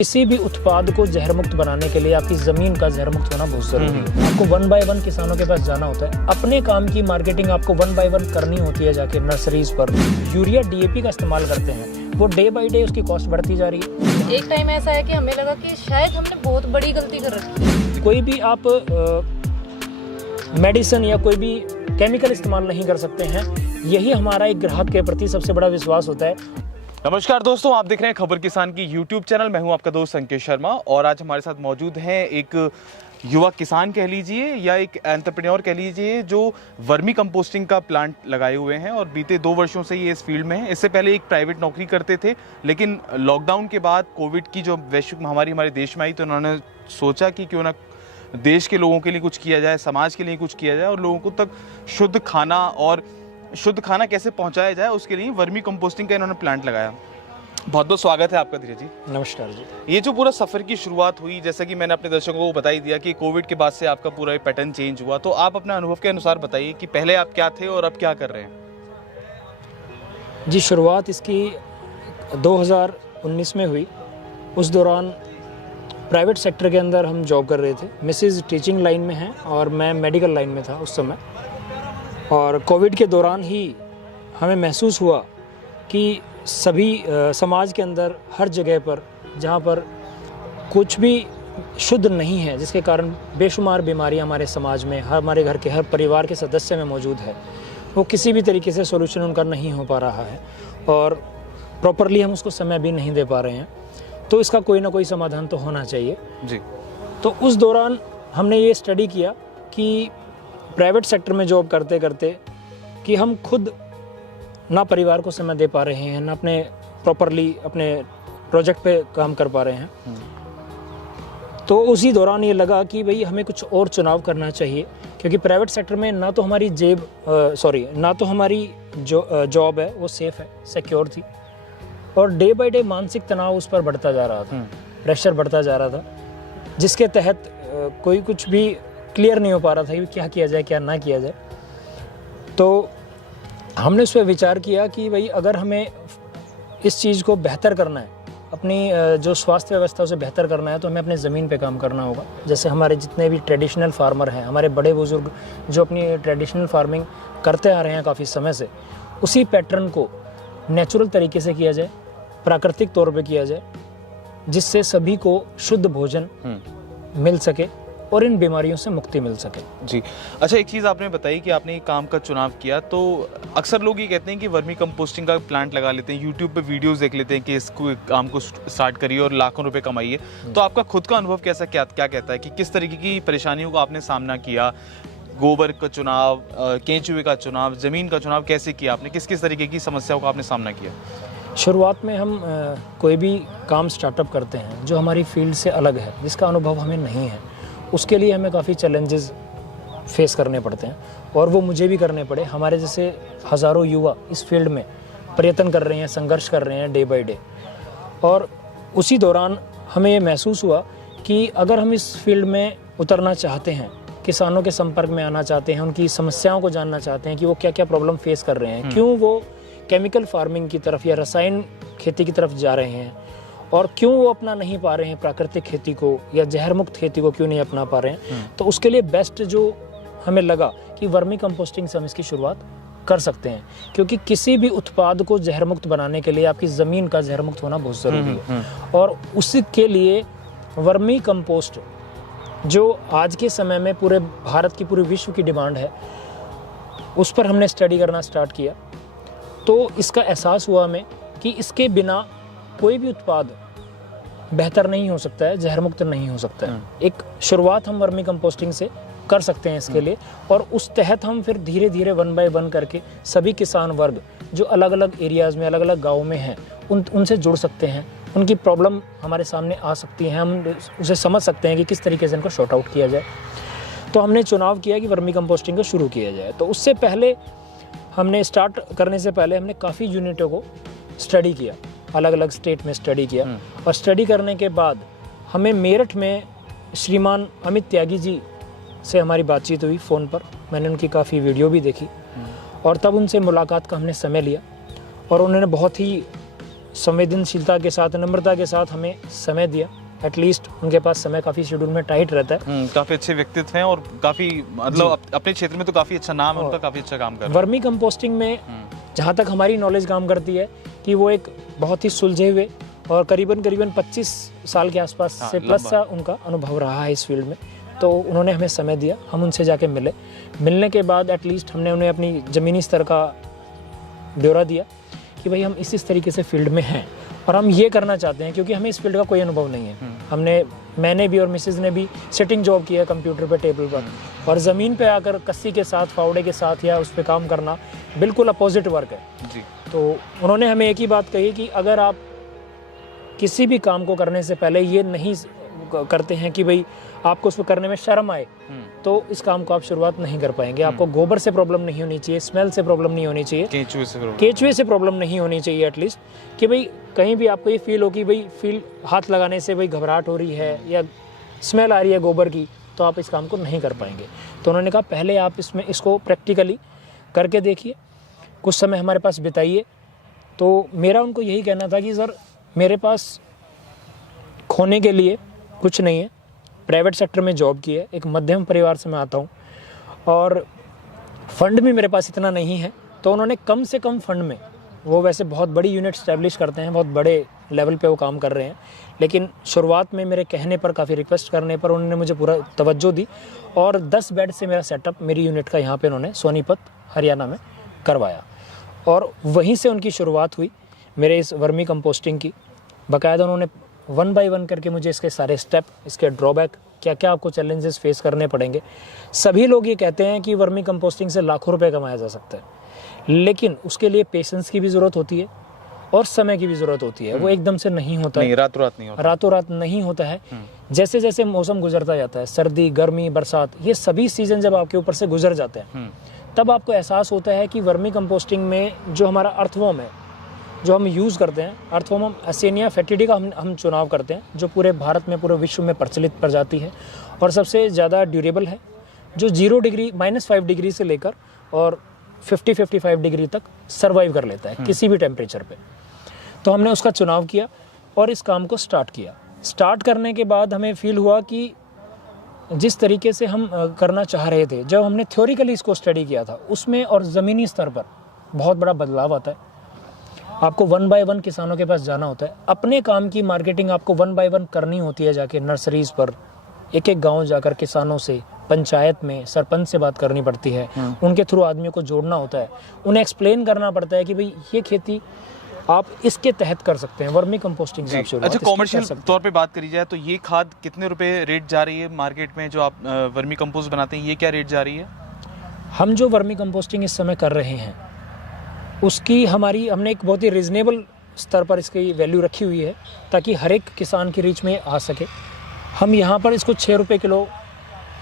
किसी भी उत्पाद को जहर मुक्त बनाने के लिए आपकी जमीन का जहर मुक्त होना बहुत जरूरी है। आपको 1 बाय 1 किसानों के पास जाना होता है। अपने काम की मार्केटिंग आपको 1 बाय 1 करनी होती है। जाके नर्सरीज पर यूरिया डीएपी का इस्तेमाल करते हैं, वो डे बाय डे उसकी कॉस्ट बढ़ती जा रही है। एक टाइम ऐसा है कि हमें लगा कि शायद हमने बहुत बड़ी गलती कर रखी है। कोई भी आप मेडिसिन या कोई भी केमिकल इस्तेमाल नहीं कर सकते हैं। यही हमारा एक ग्राहक के प्रति सबसे बड़ा विश्वास होता है। नमस्कार दोस्तों, आप देख रहे हैं खबर किसान की यूट्यूब चैनल। मैं हूं आपका दोस्त संकेत शर्मा और आज हमारे साथ मौजूद हैं एक युवा किसान कह लीजिए या एक एंटरप्रेन्योर कह लीजिए जो वर्मी कंपोस्टिंग का प्लांट लगाए हुए हैं और बीते 2 वर्षों से ये इस फील्ड में है। इससे पहले एक प्राइवेट नौकरी करते थे, लेकिन लॉकडाउन के बाद कोविड की जो वैश्विक महामारी हमारे देश में आई तो उन्होंने सोचा कि क्यों ना देश के लोगों के लिए कुछ किया जाए, समाज के लिए कुछ किया जाए और लोगों को तक शुद्ध खाना कैसे पहुंचाया जाए, उसके लिए वर्मी कंपोस्टिंग का इन्होंने प्लांट लगाया। बहुत बहुत स्वागत है आपका धीरज जी। नमस्कार जी। ये जो पूरा सफ़र की शुरुआत हुई, जैसा कि मैंने अपने दर्शकों को बता ही दिया कि कोविड के बाद से आपका पूरा पैटर्न चेंज हुआ, तो आप अपने अनुभव के अनुसार बताइए कि पहले आप क्या थे और अब क्या कर रहे हैं। जी, शुरुआत इसकी 2019 में हुई। उस दौरान प्राइवेट सेक्टर के अंदर हम जॉब कर रहे थे। मिसेज टीचिंग लाइन में हैं और मैं मेडिकल लाइन में था उस समय। और कोविड के दौरान ही हमें महसूस हुआ कि सभी समाज के अंदर हर जगह पर जहाँ पर कुछ भी शुद्ध नहीं है, जिसके कारण बेशुमार बीमारियाँ हमारे समाज में, हमारे घर के हर परिवार के सदस्य में मौजूद है, वो किसी भी तरीके से सॉल्यूशन उनका नहीं हो पा रहा है और प्रॉपरली हम उसको समय भी नहीं दे पा रहे हैं। तो इसका कोई ना कोई समाधान तो होना चाहिए जी। तो उस दौरान हमने ये स्टडी किया कि प्राइवेट सेक्टर में जॉब करते करते कि हम खुद ना परिवार को समय दे पा रहे हैं, ना अपने प्रॉपरली अपने प्रोजेक्ट पे काम कर पा रहे हैं। तो उसी दौरान ये लगा कि भाई हमें कुछ और चुनाव करना चाहिए, क्योंकि प्राइवेट सेक्टर में ना तो हमारी ना तो हमारी जो जॉब है वो सेफ है, सिक्योर थी, और डे बाय डे मानसिक तनाव उस पर बढ़ता जा रहा था, प्रेशर बढ़ता जा रहा था, जिसके तहत कोई कुछ भी क्लियर नहीं हो पा रहा था कि क्या किया जाए क्या ना किया जाए। तो हमने उस पर विचार किया कि भाई अगर हमें इस चीज़ को बेहतर करना है, अपनी जो स्वास्थ्य व्यवस्था उसे बेहतर करना है, तो हमें अपने ज़मीन पे काम करना होगा। जैसे हमारे जितने भी ट्रेडिशनल फार्मर हैं, हमारे बड़े बुजुर्ग जो अपनी ट्रेडिशनल फार्मिंग करते आ रहे हैं काफ़ी समय से, उसी पैटर्न को नेचुरल तरीके से किया जाए, प्राकृतिक तौर पे किया जाए, जिससे सभी को शुद्ध भोजन मिल सके और इन बीमारियों से मुक्ति मिल सके। जी। अच्छा, एक चीज़ आपने बताई कि आपने एक काम का चुनाव किया, तो अक्सर लोग ये कहते हैं कि वर्मी कंपोस्टिंग का प्लांट लगा लेते हैं, यूट्यूब पे वीडियोस देख लेते हैं कि इसको काम को स्टार्ट करिए और लाखों रुपए कमाइए। तो आपका खुद का अनुभव कैसा क्या कहता है कि किस तरीके की परेशानियों का आपने सामना किया? गोबर का चुनाव, केंचुए का चुनाव, ज़मीन का चुनाव कैसे किया आपने? किस किस तरीके की समस्याओं का आपने सामना किया? शुरुआत में हम कोई भी काम स्टार्टअप करते हैं जो हमारी फील्ड से अलग है, जिसका अनुभव हमें नहीं है, उसके लिए हमें काफ़ी चैलेंजेस फेस करने पड़ते हैं और वो मुझे भी करने पड़े। हमारे जैसे हज़ारों युवा इस फील्ड में प्रयत्न कर रहे हैं, संघर्ष कर रहे हैं डे बाय डे। और उसी दौरान हमें ये महसूस हुआ कि अगर हम इस फील्ड में उतरना चाहते हैं, किसानों के संपर्क में आना चाहते हैं, उनकी समस्याओं को जानना चाहते हैं कि वो क्या क्या प्रॉब्लम फेस कर रहे हैं, क्यों वो केमिकल फार्मिंग की तरफ या रसायन खेती की तरफ जा रहे हैं, और क्यों वो अपना नहीं पा रहे हैं प्राकृतिक खेती को या जहर मुक्त खेती को क्यों नहीं अपना पा रहे हैं, तो उसके लिए बेस्ट जो हमें लगा कि वर्मी कंपोस्टिंग से हम इसकी शुरुआत कर सकते हैं। क्योंकि किसी भी उत्पाद को जहर मुक्त बनाने के लिए आपकी ज़मीन का जहर मुक्त होना बहुत ज़रूरी है और उसके लिए वर्मी कंपोस्ट जो आज के समय में पूरे भारत की पूरे विश्व की डिमांड है, उस पर हमने स्टडी करना स्टार्ट किया। तो इसका एहसास हुआ हमें कि इसके बिना कोई भी उत्पाद बेहतर नहीं हो सकता है, जहर मुक्त नहीं हो सकता है। एक शुरुआत हम वर्मी कंपोस्टिंग से कर सकते हैं इसके लिए, और उस तहत हम फिर धीरे धीरे 1 बाय 1 करके सभी किसान वर्ग जो अलग अलग एरियाज़ में, अलग अलग गाँव में हैं, उनसे जुड़ सकते हैं। उनकी प्रॉब्लम हमारे सामने आ सकती है, हम उसे समझ सकते हैं कि किस तरीके से इनको शॉर्ट आउट किया जाए। तो हमने चुनाव किया कि वर्मी कंपोस्टिंग को शुरू किया जाए। तो उससे पहले हमने स्टार्ट करने से पहले हमने काफ़ी यूनिटों को स्टडी किया, अलग अलग स्टेट में स्टडी किया, और स्टडी करने के बाद हमें मेरठ में श्रीमान अमित त्यागी जी से हमारी बातचीत हुई फ़ोन पर। मैंने उनकी काफ़ी वीडियो भी देखी और तब उनसे मुलाकात का हमने समय लिया और उन्होंने बहुत ही संवेदनशीलता के साथ, नम्रता के साथ हमें समय दिया। एटलीस्ट उनके पास समय काफ़ी शेड्यूल में टाइट रहता है। काफ़ी अच्छे व्यक्तित्व हैं और काफ़ी मतलब अपने क्षेत्र में तो काफ़ी अच्छा नाम है उनका, काफ़ी अच्छा काम कर रहे हैं। वर्मी कंपोस्टिंग में जहाँ तक हमारी नॉलेज काम करती है कि वो एक बहुत ही सुलझे हुए और करीबन 25 साल के आसपास से प्लस का उनका अनुभव रहा है इस फील्ड में। तो उन्होंने हमें समय दिया, हम उनसे जाके मिलने के बाद एटलीस्ट हमने उन्हें अपनी ज़मीनी स्तर का ब्यौरा दिया कि भाई हम इस तरीके से फील्ड में हैं और हम ये करना चाहते हैं, क्योंकि हमें इस फील्ड का कोई अनुभव नहीं है। मैंने भी और मिसेज ने भी सिटिंग जॉब किया कंप्यूटर पे, टेबल पर, और ज़मीन पे आकर कस्सी के साथ, फावड़े के साथ या उस पर काम करना बिल्कुल अपोजिट वर्क है जी। तो उन्होंने हमें एक ही बात कही कि अगर आप किसी भी काम को करने से पहले ये नहीं करते हैं कि भाई आपको उसको करने में शर्म आए, तो इस काम को आप शुरुआत नहीं कर पाएंगे। आपको गोबर से प्रॉब्लम नहीं होनी चाहिए, स्मेल से प्रॉब्लम नहीं होनी चाहिए, केचुए से प्रॉब्लम नहीं होनी चाहिए एटलीस्ट, कि भाई कहीं भी आपको ये फील हो कि भाई हाथ लगाने से भाई घबराहट हो रही है या स्मेल आ रही है गोबर की, तो आप इस काम को नहीं कर पाएंगे। तो उन्होंने कहा पहले आप इसको प्रैक्टिकली करके देखिए, कुछ समय हमारे पास बिताइए। तो मेरा उनको यही कहना था कि सर मेरे पास खोने के लिए कुछ नहीं है, प्राइवेट सेक्टर में जॉब की है, एक मध्यम परिवार से मैं आता हूँ और फंड भी मेरे पास इतना नहीं है। तो उन्होंने कम से कम फंड में, वो वैसे बहुत बड़ी यूनिट स्टैब्लिश करते हैं, बहुत बड़े लेवल पे वो काम कर रहे हैं, लेकिन शुरुआत में मेरे कहने पर, काफ़ी रिक्वेस्ट करने पर उन्होंने मुझे पूरा तवज्जो दी और 10 बेड से मेरा सेटअप मेरी यूनिट का यहाँ पे उन्होंने सोनीपत हरियाणा में करवाया। और वहीं से उनकी शुरुआत हुई मेरे इस वर्मी कंपोस्टिंग की। बाकायदा उन्होंने 1 बाय 1 करके मुझे इसके सारे स्टेप, इसके ड्रॉबैक, क्या क्या आपको चैलेंजेस फेस करने पड़ेंगे। सभी लोग ये कहते हैं कि वर्मी कंपोस्टिंग से लाखों रुपए कमाया जा सकता है, लेकिन उसके लिए पेशेंस की भी ज़रूरत होती है और समय की भी ज़रूरत होती है। वो एकदम से नहीं होता है, रातों रात नहीं होता है। जैसे जैसे मौसम गुजरता जाता है, सर्दी, गर्मी, बरसात, ये सभी सीज़न जब आपके ऊपर से गुजर जाते हैं, तब आपको एहसास होता है कि वर्मी कंपोस्टिंग में जो हमारा अर्थवॉर्म है, जो हम यूज़ करते हैं, अर्थवॉर्म हम एसेनिया फेटिडी का हम चुनाव करते हैं, जो पूरे भारत में, पूरे विश्व में प्रचलित प्रजाति है और सबसे ज़्यादा ड्यूरेबल है, जो 0 डिग्री -5 डिग्री से लेकर और 50-55 डिग्री तक सर्वाइव कर लेता है किसी भी टेम्परेचर पे। तो हमने उसका चुनाव किया और इस काम को स्टार्ट किया। स्टार्ट करने के बाद हमें फील हुआ कि जिस तरीके से हम करना चाह रहे थे, जब हमने थ्योरिकली इसको स्टडी किया था, उसमें और ज़मीनी स्तर पर बहुत बड़ा बदलाव आता है। आपको 1 बाय 1 किसानों के पास जाना होता है, अपने काम की मार्केटिंग आपको 1 बाय 1 करनी होती है, जाके नर्सरीज पर, एक एक गांव जाकर किसानों से, पंचायत में सरपंच से बात करनी पड़ती है, उनके थ्रू आदमियों को जोड़ना होता है, उन्हें एक्सप्लेन करना पड़ता है कि भाई ये खेती आप इसके तहत कर सकते हैं, वर्मी कंपोस्टिंग से आप शुरुआत। अच्छा, कॉमर्शियल तौर पे बात करी जाए तो ये खाद कितने रुपए रेट जा रही है मार्केट में, जो आप वर्मी कंपोस्ट बनाते हैं, ये क्या रेट जा रही है? हम जो वर्मी कंपोस्टिंग इस समय कर रहे हैं उसकी हमने एक बहुत ही रिजनेबल स्तर पर इसकी वैल्यू रखी हुई है, ताकि हर एक किसान की रीच में आ सके। हम यहाँ पर इसको 6 रुपये किलो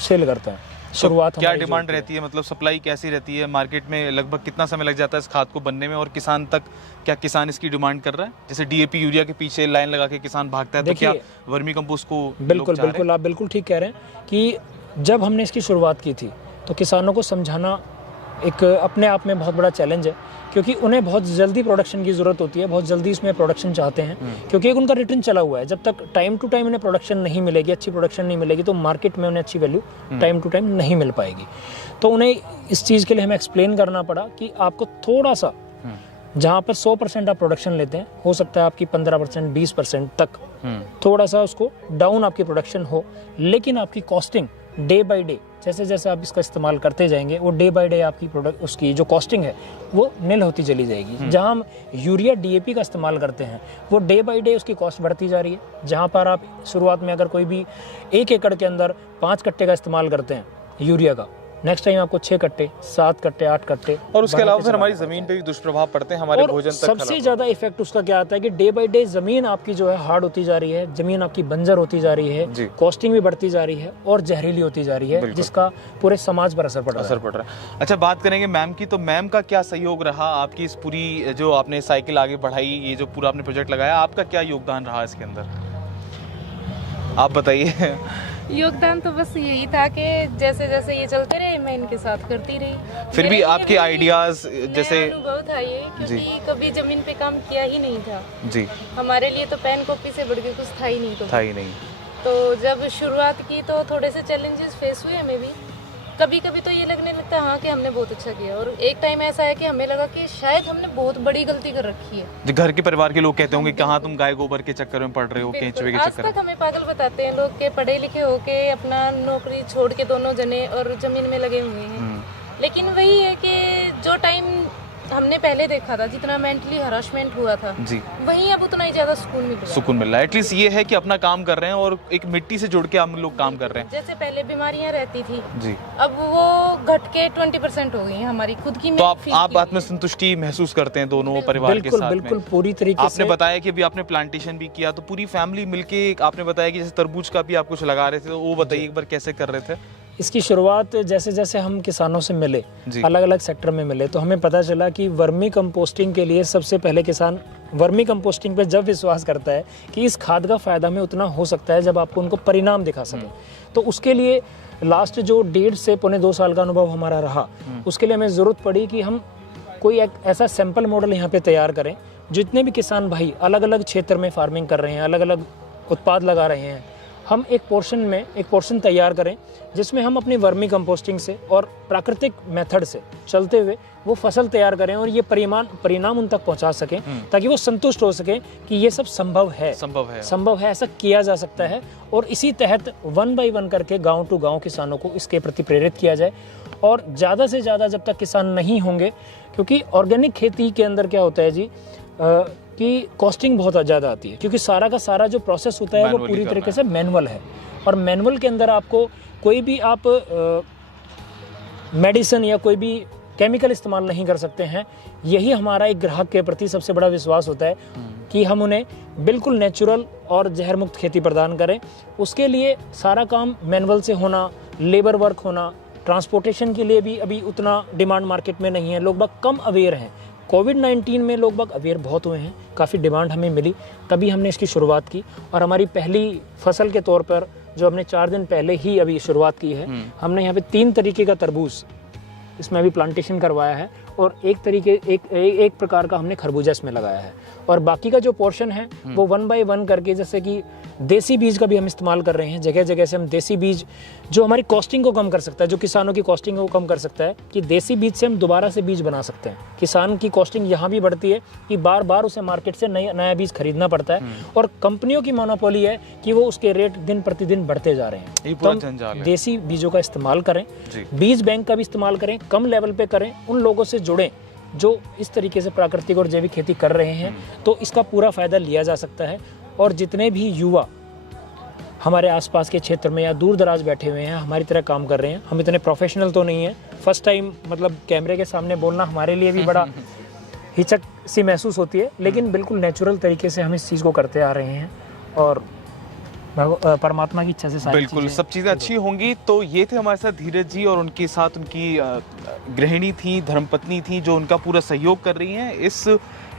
सेल करते हैं। शुरुआत क्या डिमांड रहती है, मतलब सप्लाई कैसी रहती है मार्केट में, लगभग कितना समय लग जाता है इस खाद को बनने में, और किसान तक क्या किसान इसकी डिमांड कर रहा है? जैसे डीएपी, यूरिया के पीछे लाइन लगा के किसान भागता है, तो क्या वर्मी कंपोस्ट को? बिल्कुल आप बिल्कुल ठीक कह रहे हैं कि जब हमने इसकी शुरुआत की थी तो किसानों को समझाना एक अपने आप में बहुत बड़ा चैलेंज है, क्योंकि उन्हें बहुत जल्दी प्रोडक्शन की ज़रूरत होती है, बहुत जल्दी इसमें प्रोडक्शन चाहते हैं, क्योंकि एक उनका रिटर्न चला हुआ है। जब तक टाइम टू टाइम उन्हें प्रोडक्शन नहीं मिलेगी, अच्छी प्रोडक्शन नहीं मिलेगी, तो मार्केट में उन्हें अच्छी वैल्यू टाइम टू टाइम नहीं मिल पाएगी। तो उन्हें इस चीज़ के लिए हमें एक्सप्लेन करना पड़ा कि आपको थोड़ा सा, जहाँ पर 100% आप प्रोडक्शन लेते हैं, हो सकता है आपकी 15%, 20% तक थोड़ा सा उसको डाउन आपकी प्रोडक्शन हो, लेकिन आपकी कॉस्टिंग डे बाय डे, जैसे जैसे आप इसका इस्तेमाल करते जाएंगे, वो डे बाय डे आपकी प्रोडक्ट, उसकी जो कॉस्टिंग है वो नील होती चली जाएगी। जहां हम यूरिया, डीएपी का इस्तेमाल करते हैं, वो डे बाय डे उसकी कॉस्ट बढ़ती जा रही है। जहां पर आप शुरुआत में अगर कोई भी 1 एकड़ के अंदर 5 कट्टे का इस्तेमाल करते हैं यूरिया का, नेक्स्ट टाइम आपको 6 कट्टे, 7 कट्टे, 8 कट्टे, और उसके अलावा फिर हमारी जमीन पे भी दुष्प्रभाव पड़ते हैं, हमारे भोजन तक। सबसे ज्यादा इफेक्ट उसका क्या आता है कि डे बाय डे जमीन आपकी जो है हार्ड होती जा रही है, जमीन आपकी बंजर होती जा रही है, कॉस्टिंग भी बढ़ती जा रही है और जहरीली होती जा रही है, जिसका पूरे समाज पर असर पड़ रहा है। अच्छा, बात करेंगे मैम की, तो मैम का क्या सहयोग रहा आपकी इस पूरी, जो आपने साइकिल आगे बढ़ाई, ये जो पूरा आपने प्रोजेक्ट लगाया, आपका क्या योगदान रहा इसके अंदर, आप बताइए। योगदान तो बस यही था कि जैसे जैसे ये चलते रहे मैं इनके साथ करती रही। फिर भी मेरे आपके लिए आइडियाज जैसे अनुभव था ये, क्योंकि कभी जमीन पे काम किया ही नहीं था। जी हमारे लिए तो पेन कॉपी से बढ़ के कुछ था ही नहीं था कभी। ही नहीं। तो जब शुरुआत की तो थोड़े से चैलेंजेस फेस हुए हमें भी। कभी कभी तो ये लगने लगता है हाँ कि हमने बहुत अच्छा किया, और एक टाइम ऐसा है कि हमें लगा कि शायद हमने बहुत बड़ी गलती कर रखी है। जो घर के परिवार के लोग कहते होंगे कहाँ तुम गाय गोबर के चक्कर में पड़ रहे हो, केंचुए के आज चक्कर में। तक हमें पागल बताते हैं लोग के पढ़े लिखे होके अपना नौकरी छोड़ के दोनों जने और जमीन में लगे हुए हैं। लेकिन वही है कि जो टाइम हमने पहले देखा था, जितना मेंटली हरासमेंट हुआ था, जी वहीं अब उतना ही ज्यादा सुकून मिल रहा है। सुकून मिल रहा है। एटलीस्ट ये है कि अपना काम कर रहे हैं और एक मिट्टी से जुड़ के हम लोग काम कर रहे हैं। जैसे पहले बीमारियां रहती थी, जी अब वो घट के 20% हो गई हैं हमारी खुद की। तो आप बात में संतुष्टि महसूस करते हैं दोनों परिवार के बिल्कुल साथ बिल्कुल में? पूरी तरीके आपने से। बताया कि अभी आपने प्लांटेशन भी किया, तो पूरी फैमिली मिलके आपने बताया कि जैसे तरबूज का भी आप कुछ लगा रहे थे, तो वो बताइए एक बार कैसे कर रहे थे? इसकी शुरुआत जैसे जैसे हम किसानों से मिले, जी। अलग अलग सेक्टर में मिले, तो हमें पता चला कि वर्मी कंपोस्टिंग के लिए सबसे पहले किसान वर्मी कंपोस्टिंग पे जब विश्वास करता है कि इस खाद का फायदा हमें उतना हो सकता है जब आपको उनको परिणाम दिखा सके, तो उसके लिए लास्ट जो 1.5 से पौने 2 साल का अनुभव हमारा रहा, उसके लिए हमें ज़रूरत पड़ी कि हम कोई एक ऐसा सैंपल मॉडल यहाँ पे तैयार करें। जितने भी किसान भाई अलग अलग क्षेत्र में फार्मिंग कर रहे हैं, अलग अलग उत्पाद लगा रहे हैं, हम एक पोर्शन तैयार करें जिसमें हम अपनी वर्मी कंपोस्टिंग से और प्राकृतिक मेथड से चलते हुए वो फसल तैयार करें और ये परिणाम उन तक पहुंचा सकें, ताकि वो संतुष्ट हो सके कि ये सब संभव है, ऐसा किया जा सकता है। और इसी तहत 1 by 1 करके गांव टू गांव किसानों को इसके प्रति प्रेरित किया जाए। और ज़्यादा से ज़्यादा जब तक किसान नहीं होंगे, क्योंकि ऑर्गेनिक खेती के अंदर क्या होता है जी कि कॉस्टिंग बहुत ज़्यादा आती है, क्योंकि सारा का सारा जो प्रोसेस होता है वो पूरी तरीके से मैनुअल है। और मैनुअल के अंदर आपको कोई भी आप मेडिसिन या कोई भी केमिकल इस्तेमाल नहीं कर सकते हैं। यही हमारा एक ग्राहक के प्रति सबसे बड़ा विश्वास होता है कि हम उन्हें बिल्कुल नेचुरल और जहर मुक्त खेती प्रदान करें। उसके लिए सारा काम मैनुअल से होना, लेबर वर्क होना, ट्रांसपोर्टेशन के लिए भी अभी उतना डिमांड मार्केट में नहीं है, लोग बहुत कम अवेयर हैं। कोविड-19 में लोग बहुत अवेयर बहुत हुए हैं, काफ़ी डिमांड हमें मिली, तभी हमने इसकी शुरुआत की। और हमारी पहली फसल के तौर पर जो हमने 4 दिन पहले ही अभी शुरुआत की है, हमने यहाँ पे 3 तरीके का तरबूज इसमें अभी प्लांटेशन करवाया है, और एक प्रकार का हमने खरबूजा इसमें लगाया है। और बाकी का जो पोर्शन है वो 1 by 1 करके, जैसे कि देसी बीज का भी हम इस्तेमाल कर रहे हैं। जगह जगह से हम देसी बीज, जो हमारी कॉस्टिंग को कम कर सकता है, जो किसानों की कॉस्टिंग को कम कर सकता है, कि देसी बीज से हम दोबारा से बीज बना सकते हैं। किसान की कॉस्टिंग यहाँ भी बढ़ती है कि बार बार उसे मार्केट से नया बीज खरीदना पड़ता है, और कंपनियों की मोनोपोली है कि वो उसके रेट दिन प्रतिदिन बढ़ते जा रहे हैं। तो हम देसी बीजों का इस्तेमाल करें, बीज बैंक का भी इस्तेमाल करें, कम लेवल पे करें, उन लोगों से जुड़ें जो इस तरीके से प्राकृतिक और जैविक खेती कर रहे हैं, तो इसका पूरा फायदा लिया जा सकता है। और जितने भी युवा हमारे आसपास के क्षेत्र में या दूर दराज बैठे हुए हैं, हमारी तरह काम कर रहे हैं, हम इतने प्रोफेशनल तो नहीं है, फर्स्ट टाइम मतलब कैमरे के सामने बोलना हमारे लिए भी बड़ा हिचक सी महसूस होती है, लेकिन बिल्कुल नेचुरल तरीके से हम इस चीज़ को करते आ रहे हैं, और परमात्मा की इच्छा से सारी बिल्कुल सब चीज़ें अच्छी होंगी। तो ये थे हमारे साथ धीरज जी, और उनके साथ उनकी गृहिणी थी, धर्मपत्नी थी, जो उनका पूरा सहयोग कर रही हैं इस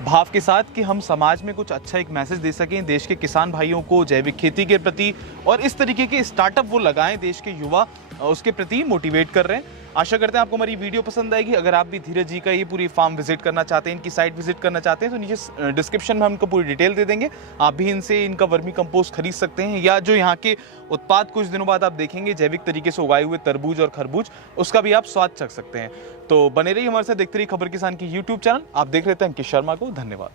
भाव के साथ कि हम समाज में कुछ अच्छा एक मैसेज दे सकें देश के किसान भाइयों को जैविक खेती के प्रति, और इस तरीके के स्टार्टअप वो लगाएं, देश के युवा उसके प्रति मोटिवेट कर रहे हैं। आशा करते हैं आपको हमारी वीडियो पसंद आएगी। अगर आप भी धीरज जी का ये पूरी फार्म विजिट करना चाहते हैं, इनकी साइट विजिट करना चाहते हैं, तो नीचे डिस्क्रिप्शन में हम इनको पूरी डिटेल दे देंगे। आप भी इनसे इनका वर्मी कंपोस्ट खरीद सकते हैं, या जो यहाँ के उत्पाद कुछ दिनों बाद आप देखेंगे जैविक तरीके से उगाए हुए तरबूज और खरबूज, उसका भी आप स्वाद चख सकते हैं। तो बने रहिए हमारे साथ, देखते रहिए खबर किसान की यूट्यूब चैनल। आप देख रहे थे अंकित शर्मा को। धन्यवाद।